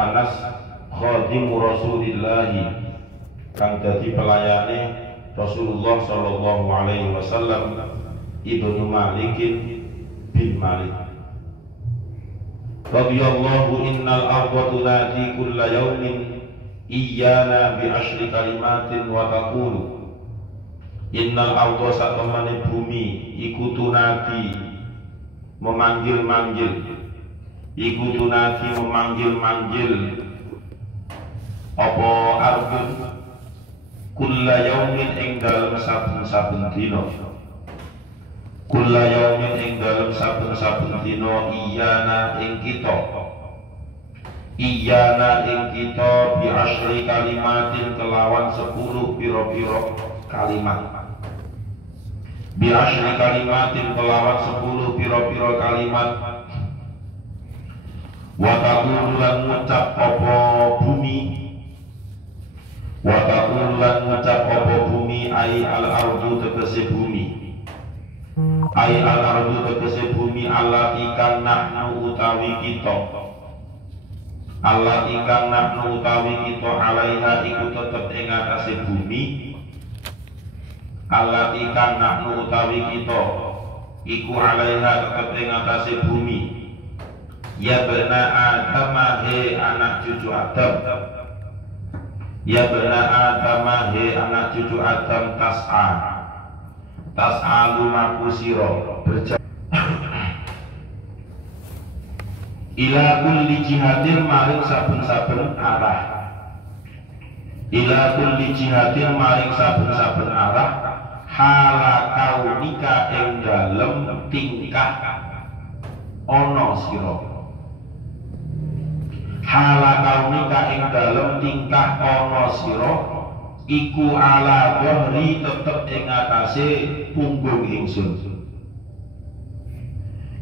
Anas khadimu Rasulillah kang dadi pelayane Rasulullah sallallahu alaihi wasallam Ibnu Malik bin Malik radhiyallahu innal arda tunadi kulla yaumin iyyana bi asyri kalimatin wa taqulu innal arda satamane bumi iku tunadi memanggil-manggil iku tunadi memanggil-manggil apa arda kulla yaumin ing dalem saben-saben dina kulla yaumin ing dalem saben-saben dina iyana ing kita bi asyri kalimatin kelawan 10 pira-pira kalimat bi asyri kalimatin kelawan 10 pira-pira kalimat wa taqulu lan ngucap apa bumi wa taqulu lan ngucap apa bumi ai al ardu tegese bumi ai al ardu tegese bumi Allah ikan nahnu utawi kita Allah ikan nahnu utawi kita alaiha iku tetep ing atase bumi Allah ikan nahnu utawi kita iku alaiha tetep ing atase bumi ya bena Adam he anak cucu Adam ya bena Adam he anak cucu Adam tas'a lumaku siro ila kulli jihadin maring saben-saben arah ila kulli jihadin maring saben-saben arah hala kaunika ing dalem tingkah ana sira hala kaunika ing dalem tingkah ana sira iku ala dhahri tetep ing atase punggung ingsun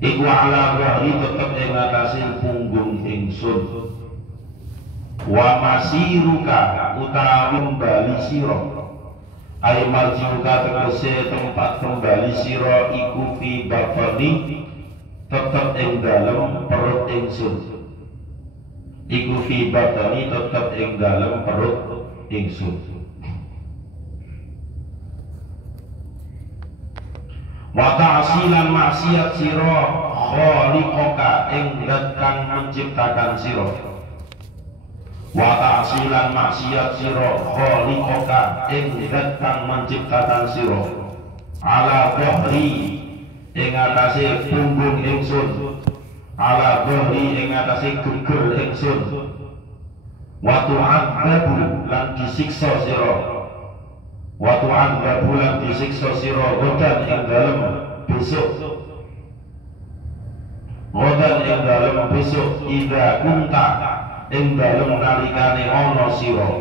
iku ala dhahri tetep ing atase punggung ingsun wa masiruka utawi kembali sira ay marjiuka tegese tempat kembali sira iku fi batni tetep ing dalem perut ingsun iku fi batni tetep ing dalem perut ingsun wa ta'silan maksiat sira khaliqaka ing zat kang menciptakan sira wa ta'silan maksiat sira khaliqaka ing zat kang menciptakan sira ala dhahri ing atase punggung ingsun ala dhahri ing atase geger ingsun wa tu'adzabu lan disiksa sira waktu anda bulan disiksa sira godan ing dalem besok godan ing dalem besok ida kunta ing dalem nalikane ana sira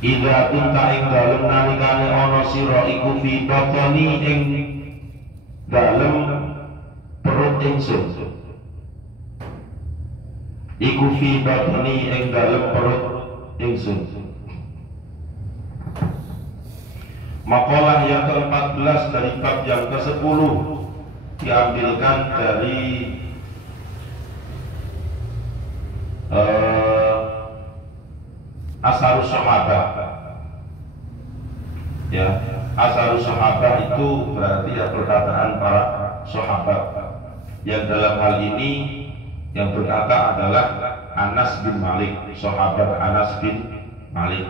ida kunta ing dalem nalikane ana sira iku fi batni ing dalem perut ingsun iku fi batni ing dalem perut ingsun. Makalah yang ke-14 dari bab yang ke-10 diambilkan dari Asharus Sahabah. Ya, Asharus Sahabah itu berarti ya perkataan para sahabat. Yang dalam hal ini yang berkata adalah Anas bin Malik, sahabat Anas bin Malik.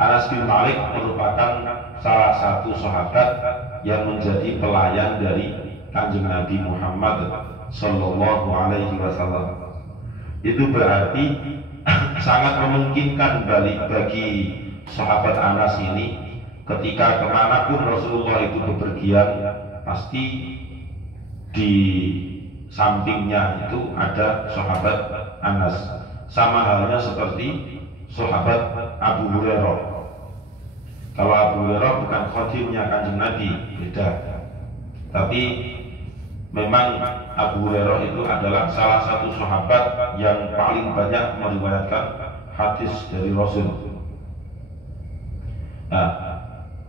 Anas bin Malik merupakan salah satu sahabat yang menjadi pelayan dari Kanjeng Nabi Muhammad Sallallahu Alaihi Wasallam. Itu berarti sangat memungkinkan bagi sahabat Anas ini ketika kemanapun Rasulullah itu bepergian, pasti di sampingnya itu ada sahabat Anas. Sama halnya seperti sahabat Abu Hurairah. Kalau Abu Hurairah bukan khadimnya Kanjeng Nabi, beda. Tapi memang Abu Hurairah itu adalah salah satu sahabat yang paling banyak meriwayatkan hadis dari Rasul. Nah,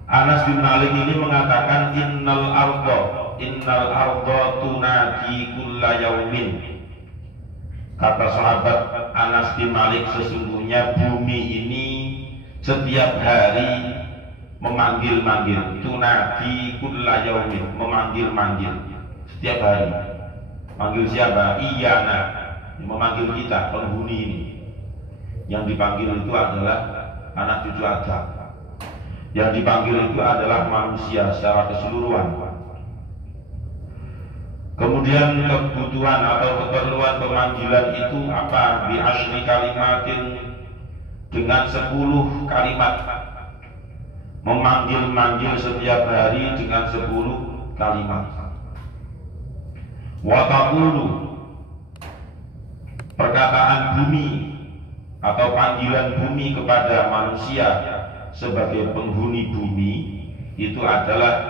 Anas bin Malik ini mengatakan innal arda tunadi kulla yaumin. Kata sahabat Anas bin Malik, sesungguhnya bumi ini setiap hari memanggil-manggil, tunadi kulla yaumin, memanggil-manggil setiap hari. Manggil siapa? Iyana, memanggil kita, penghuni ini. Yang dipanggil itu adalah anak cucu Adam. Yang dipanggil itu adalah manusia secara keseluruhan. Kemudian kebutuhan atau keperluan pemanggilan itu apa? Bi asyri kalimatin, dengan 10 kalimat. Memanggil-manggil setiap hari dengan 10 kalimat. Wa taqulu, perkataan bumi atau panggilan bumi kepada manusia sebagai penghuni bumi itu adalah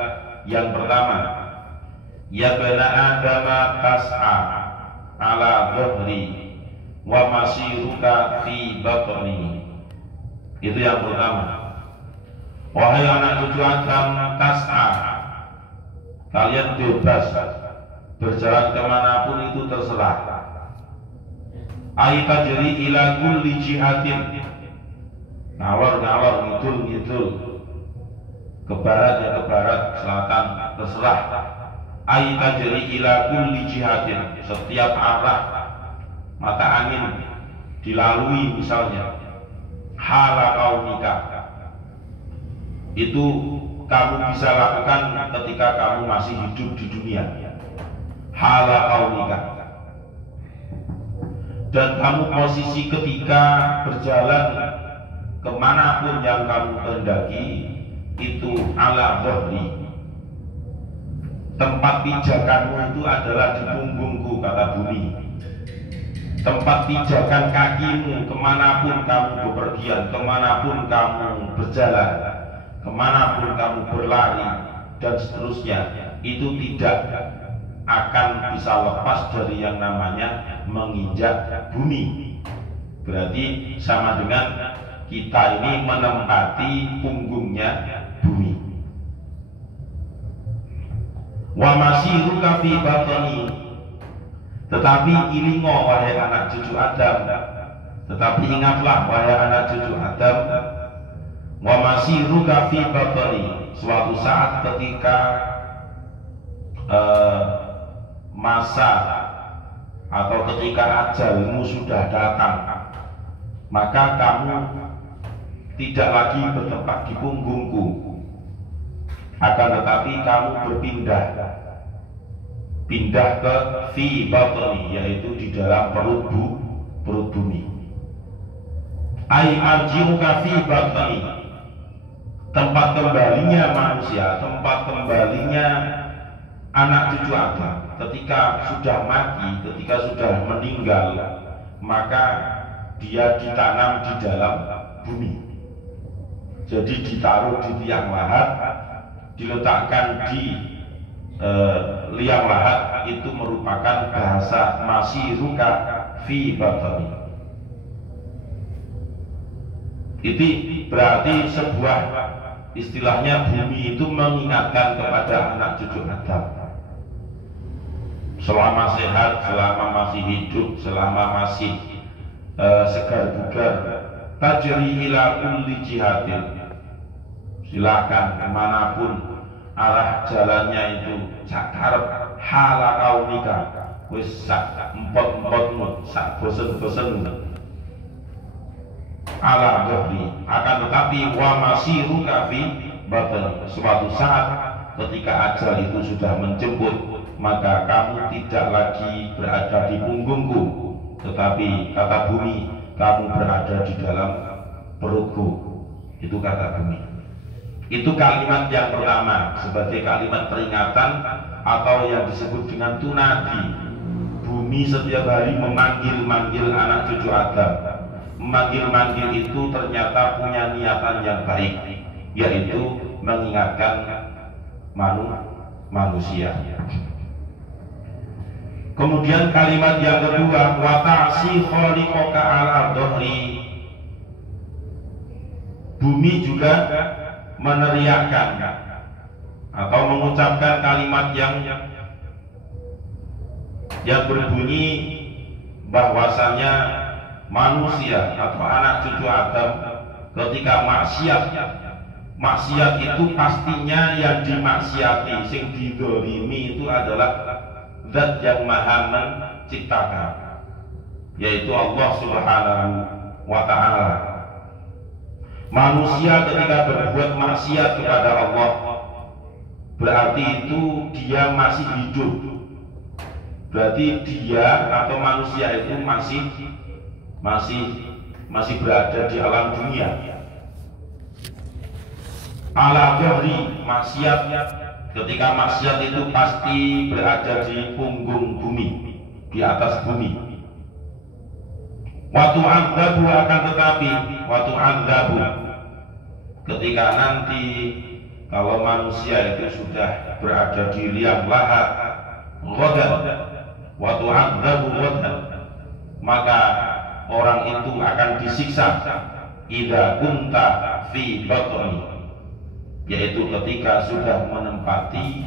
yang pertama, ya bana adama tas'a ala dhahri wa masiruka fi batni. Itu yang pertama. Wahai anak cucu Adam, tas'a, kalian bebas berjalan kemanapun itu terserah. Ai tajri ila kulli jihatin, ngalor-ngalor, ngidul-ngidul, ke barat ya ke barat, selatan, terserah. Ai tajri ila kulli jihatin, setiap arah mata angin dilalui misalnya. Hala kaunika, itu kamu bisa lakukan ketika kamu masih hidup di dunia. Hala kaunika, dan kamu posisi ketika berjalan kemanapun yang kamu kehendaki itu ala dhahri, tempat pijakanmu itu adalah di punggungku, kata bumi. Tempat pijakan kakimu kemanapun kamu bepergian, kemanapun kamu berjalan, kemanapun kamu berlari dan seterusnya, itu tidak akan bisa lepas dari yang namanya menginjak bumi. Berarti sama dengan kita ini menempati punggungnya bumi. Wa masiruka fi batni, tetapi ilingo wahai anak cucu Adam, tetapi ingatlah wahai anak cucu Adam, wa masiruka fi batni, suatu saat ketika masa atau ketika ajalmu sudah datang, maka kamu tidak lagi bertempat di punggungku, akan tetapi kamu berpindah ke fi batni, yaitu di dalam perut bumi. Ai arji'uka fi batni, tempat kembalinya manusia, tempat kembalinya anak cucu Adam ketika sudah mati, ketika sudah meninggal, maka dia ditanam di dalam bumi. Jadi ditaruh di tiang lahat, diletakkan di liang lahat, itu merupakan bahasa masiruka fi batni. Itu berarti sebuah istilahnya bumi itu mengingatkan kepada anak cucu Adam. Selama sehat, selama masih hidup, selama masih segar bugar, tajri ila kulli jihatin, silakan kemanapun arah jalannya itu, sakarep hala kaunika, wis sak empot-empotmu, sak bosen-bosenmu, ala dhahri, akan tetapi wa masiruka fi batni, suatu saat ketika ajal itu sudah menjemput, maka kamu tidak lagi berada di punggungku, tetapi kata bumi, kamu berada di dalam perutku. Itu kata bumi. Itu kalimat yang pertama sebagai kalimat peringatan atau yang disebut dengan tunadi. Bumi setiap hari memanggil-manggil anak cucu Adam. Memanggil-manggil itu ternyata punya niatan yang baik, yaitu mengingatkan manusia. Kemudian kalimat yang kedua, wa ta'si khaliqaka ala dhahri, bumi juga meneriakkan atau mengucapkan kalimat yang berbunyi bahwasanya manusia atau anak cucu Adam ketika maksiat itu pastinya yang dimaksiati, sing didolimi itu adalah zat yang maha menciptakan, yaitu Allah Subhanahu wa Ta'ala. Manusia ketika berbuat maksiat kepada Allah, berarti itu dia masih hidup, berarti dia atau manusia itu masih berada di alam dunia. Ala dhahri maksiat, ketika maksiat itu pasti berada di punggung bumi, di atas bumi. Waktu adzabu akan tetapi waktu adzabu, ketika nanti kalau manusia itu sudah berada di liang lahat, ghadan, waktu adzabu ghadan, maka orang itu akan disiksa idza kunta fi batni, yaitu ketika sudah menempati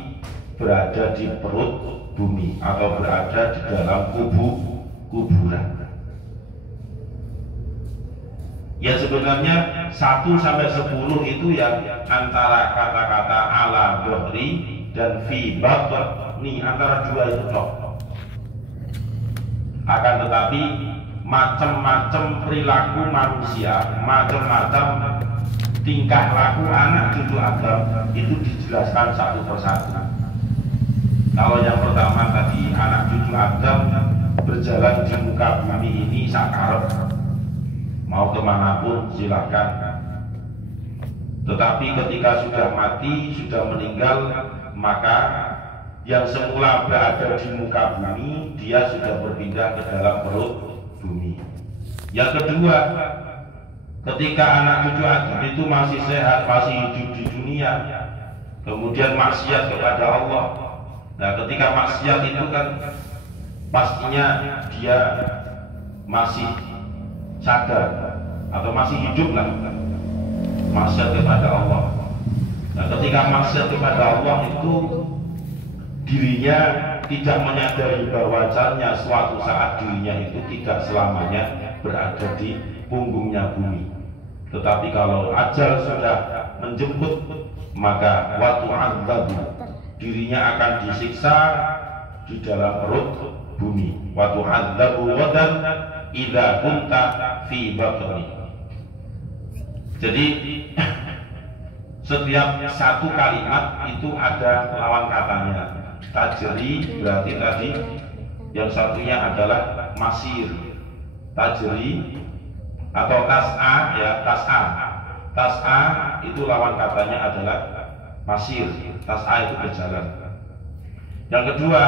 berada di perut bumi atau berada di dalam kuburan. Ya sebenarnya 1 sampai 10 itu yang antara kata-kata ala dhahri dan fi batni, antara dua itu tok. Akan tetapi macam-macam perilaku manusia, macam-macam tingkah laku anak cucu Adam itu dijelaskan satu persatu. Kalau yang pertama tadi anak cucu Adam berjalan di muka bumi ini sakarep, mau kemanapun silakan. Tetapi ketika sudah mati, sudah meninggal, maka yang semula berada di muka bumi, dia sudah berpindah ke dalam perut bumi. Yang kedua, ketika anak cucu Adam itu masih sehat, masih hidup di dunia, kemudian maksiat kepada Allah. Nah, ketika maksiat itu kan pastinya dia masih sadar atau masih hidup lah, maksiat kepada Allah. Nah, ketika maksiat kepada Allah itu dirinya tidak menyadari bahwasanya suatu saat dirinya itu tidak selamanya berada di punggungnya bumi. Tetapi kalau ajal sudah menjemput, maka waktu adzabu, dirinya akan disiksa di dalam perut bumi. Waktu adzabu ghadan idza kunta fi batni. Jadi setiap satu kalimat itu ada lawan katanya. Tajri berarti tadi yang satunya adalah masir. Tajri atau tas'a, ya tas'a. Tas'a itu lawan katanya adalah masir. Tas'a itu berjalan. Yang kedua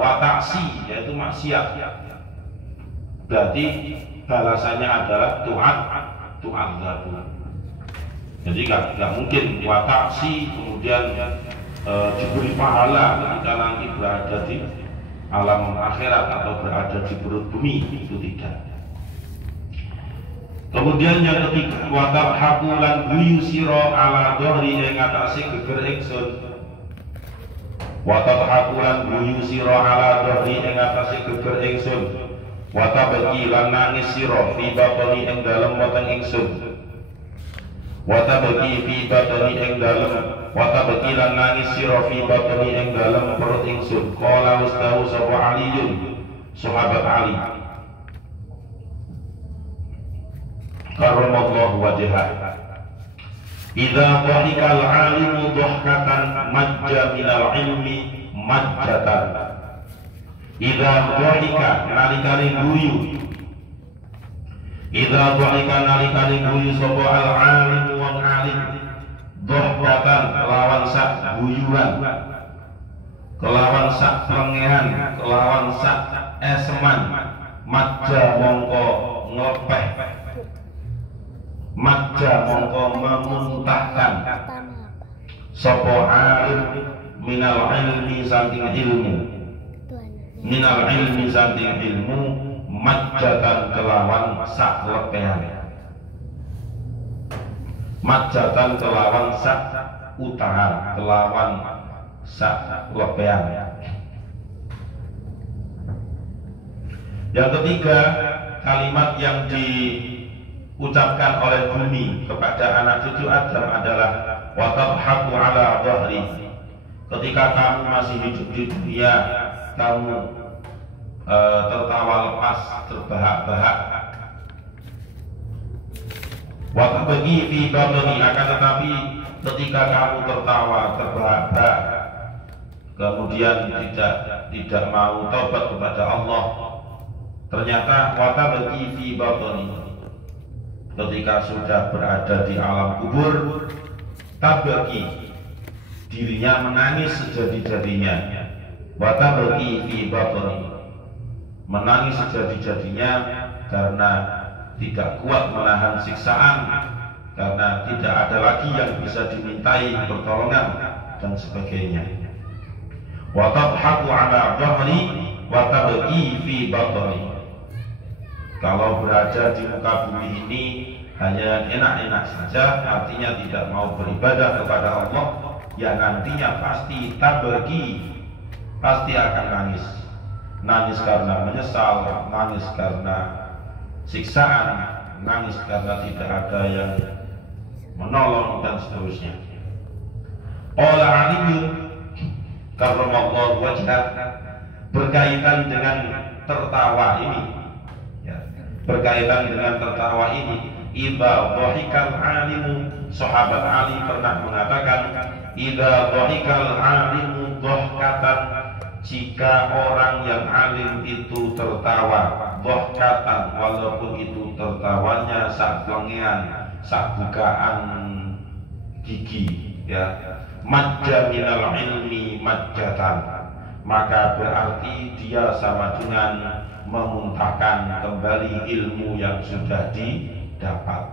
wataksi, yaitu maksiat. Berarti balasannya adalah tu'adzabu. Jadi nggak mungkin wataksi kemudian diberi pahala ketika nanti berada di alam akhirat atau berada di perut bumi, itu tidak. Kemudian yang ketiga, watabhaku lan guyu sira ala dhahri ing atase geger ingsun. Watabhaku lan guyu sira ala dhahri ing atase geger ingsun. Watabaki lan nangis sira fi batni ing dalem weteng ingsun. Watabaki fi batni ing dalem, watabaki lan nangis sira fi batni ing dalem perut ingsun. Qala ustahu sapa Aliyun, sahabat Ali karramallahu wajhah, idza dhahikal alimu dhahkatan majja minal ilmi majjatan. Idza dhahika nalikane guyu, idza dhahika nalikane guyu sapa al alim wong alim, dhahkatan kelawan sak guyuan, kelawan sak plengehan, kelawan sak eseman, majja mongko nglepeh, majja mongko memuntahkan sapa alim minal ilmi saking ilmu, minal ilmi saking ilmu, majjatan kelawan sak lepehan, majjatan kelawan sak utahan, kelawan sak lepehan. Yang ketiga, kalimat yang diucapkan oleh bumi kepada anak cucu Adam adalah wa tabhaku ala dhahri. Ketika kamu masih hidup di dunia, kamu tertawa lepas, terbahak-bahak. Wa tabghi fi batni, akan tetapi ketika kamu tertawa, terbahak-bahak, kemudian tidak mau taubat kepada Allah, ternyata wa tabghi fi batni, ketika sudah berada di alam kubur, tabghi, dirinya menangis sejadi-jadinya. Wa tabghi fi batni, menangis sejadi-jadinya karena tidak kuat menahan siksaan, karena tidak ada lagi yang bisa dimintai pertolongan dan sebagainya. Wa tabhaku ala dhahri wa tabghi fi batni. Kalau berada di muka bumi ini hanya enak-enak saja, artinya tidak mau beribadah kepada Allah, ya nantinya pasti tabghi, pasti akan nangis. Nangis karena menyesal, nangis karena siksaan, nangis karena tidak ada yang menolong dan seterusnya. Qala Ali karramallahu wajhah, berkaitan dengan tertawa ini, ya, berkaitan dengan tertawa ini, idza dhahikal alimu, sahabat Ali pernah mengatakan, idza dhahikal alimu dhahkatan, jika orang yang alim itu tertawa, dhahkatan, walaupun itu tertawanya sak lengean, sak bukaan gigi, ya, majja minal ilmi majjatan, maka berarti dia sama dengan memuntahkan kembali ilmu yang sudah didapat.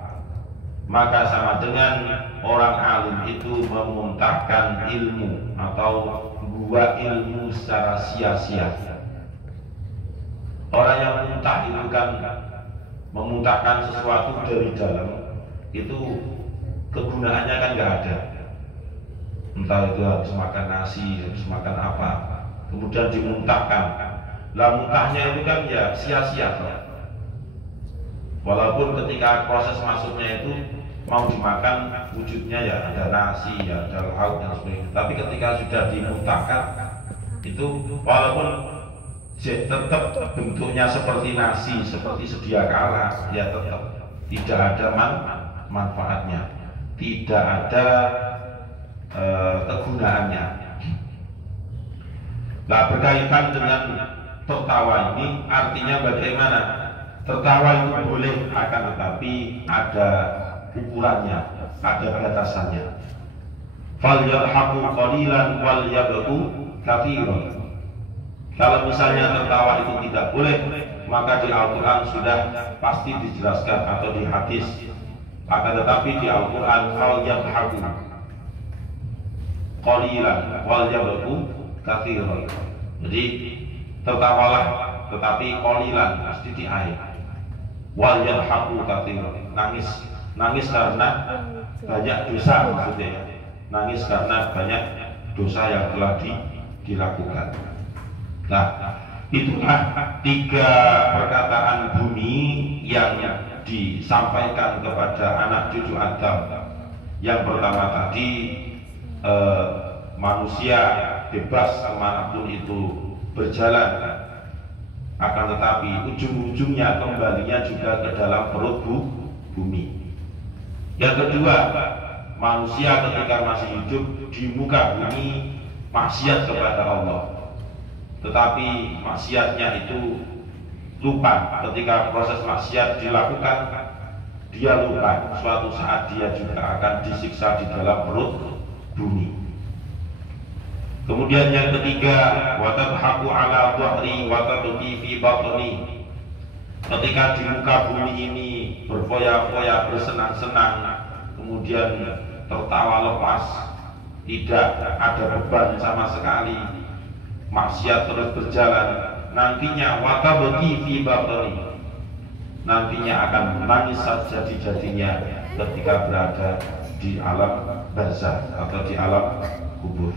Maka sama dengan orang alim itu memuntahkan ilmu atau buat ilmu secara sia-sia. Orang yang memuntah itu kan memuntahkan sesuatu dari dalam, itu kegunaannya kan nggak ada. Entah itu habis makan nasi, habis makan apa, kemudian dimuntahkan. Lah muntahnya itu kan ya sia-sia. Walaupun ketika proses masuknya itu mau dimakan, wujudnya ya ada nasi, ya ada lauk dan sebagainya. Tapi ketika sudah dimuntahkan, itu walaupun tetap bentuknya seperti nasi, seperti sedia kala, ya tetap tidak ada manfaatnya, tidak ada kegunaannya. Nah, berkaitan dengan tertawa ini, artinya bagaimana? Tertawa itu boleh, akan tetapi ada ukurannya, ada batasannya. Fal yadhaku qalilan wal yabku katsiran. Kalau misalnya tertawa itu tidak boleh, maka di Al-Quran sudah pasti dijelaskan, atau di hadis. Akan tetapi di Al-Quran fal yadhaku qalilan wal yabku katsiran. Jadi tertawalah, tetapi qalilan, pasti di akhir. Wal yadhaku katsiran, nangis karena banyak dosa, maksudnya nangis karena banyak dosa yang telah dilakukan. Nah, itulah tiga perkataan bumi yang disampaikan kepada anak cucu Adam. Yang pertama tadi, manusia bebas kemanapun itu berjalan, akan tetapi ujung-ujungnya kembalinya juga ke dalam perut bumi. Yang kedua, manusia ketika masih hidup di muka bumi maksiat kepada Allah, tetapi maksiatnya itu lupa. Ketika proses maksiat dilakukan, dia lupa suatu saat dia juga akan disiksa di dalam perut bumi. Kemudian yang ketiga, wa tadhaku ala dhahri wa tabki fi batni. Ketika di muka bumi ini berfoya-foya, bersenang-senang, kemudian tertawa lepas, tidak ada beban sama sekali, maksiat terus berjalan, nantinya wa tabki fi batni, nantinya akan menangis sejadi-jadinya ketika berada di alam barzakh atau di alam kubur.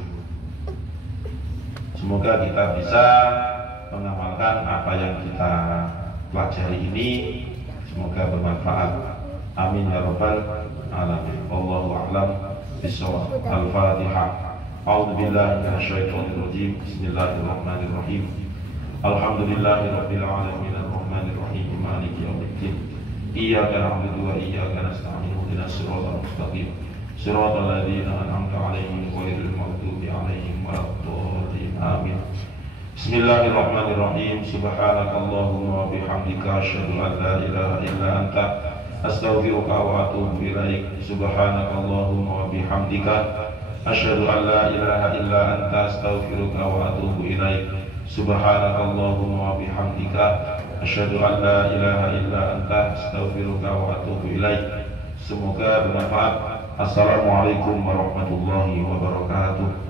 Semoga kita bisa mengamalkan apa yang kita pelajari ini, semoga bermanfaat. Amin ya rabbal alamin. Allahu a'lam bishawab. Al-Fatihah. A'udzu billahi minasyaitonir rajim. Bismillahirrahmanirrahim. Alhamdulillahirabbil alamin arrahmanir rahim maliki yaumiddin. Iyyaka na'budu wa iyyaka nasta'in. Ihdinas siratal mustaqim. Siratal ladzina an'amta 'alaihim ghairil maghdubi 'alaihim waladdallin. Amin. Bismillahirrahmanirrahim. Subhanakallahumma wa bihamdika asyhadu an la ilaha illa anta astaghfiruka wa atubu ilaik. Subhanakallahumma wa bihamdika asyhadu an la ilaha illa anta astaghfiruka wa atubu ilaik. Subhanakallahumma wa bihamdika asyhadu an la ilaha illa anta astaghfiruka wa atubu ilaik. Semoga bermanfaat. Assalamualaikum warahmatullahi wabarakatuh.